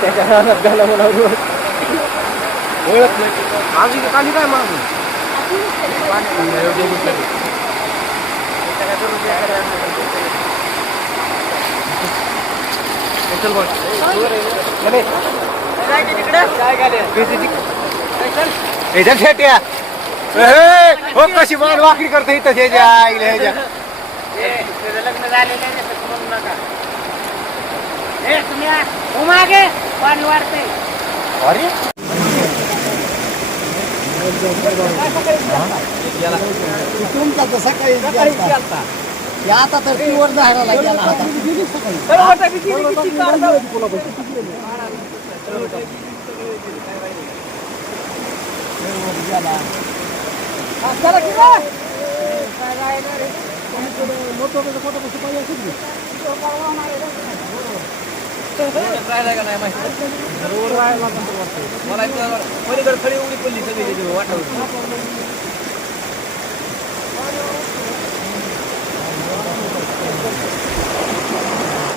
त्याच्या रानात गाणं म्हणावं ओळख नाही आधी काली काय मागून चल बोल ह्याच्या हो कशी मान वाकडी करतो इथं ह्याच्या आईला ह्याच्या लग्न झालेलं तसं ए तुम्ही आ- हो मागे पाणी वाढते अरे. तुमचा तर सकाळी गेलता. हे आता तर पिवर झाडाला गेला आता. मला पलीकडे खडी उडी पडली सगळी वाटावर